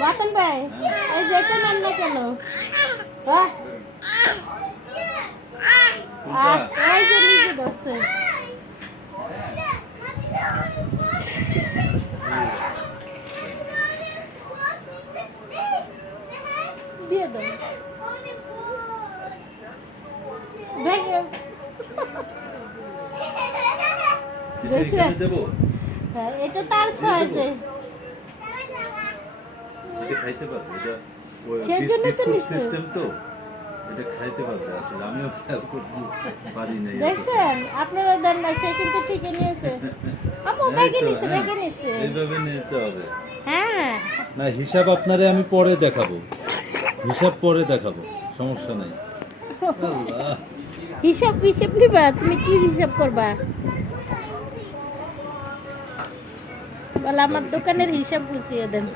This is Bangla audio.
বাতন ভাই এই যেটা নেন না কেন হ্যাঁ এই যে নিজে ধরছে দিয়ে দাও এটা তার হয়েছে এটা খাইতে পারবে এটা ওই সেজন্য তো সিস্টেম তো এটা খাইতে পারবে আসলে আমিও খেয়াল করতে পারি না দেখছেন আপনারা দেন না সে কিন্তু ঠিকই নিয়েছে আপু ব্যাগে নিছে ব্যাগে নিছে এইভাবে নিতে হবে হ্যাঁ না হিসাব আপনারে আমি পরে দেখাবো হিসাব পরে দেখাবো সমস্যা নাই আল্লাহ হিসাব হিসাব নিবা তুমি কি হিসাব করবা বল আমার দোকানের হিসাব বুঝিয়ে দেন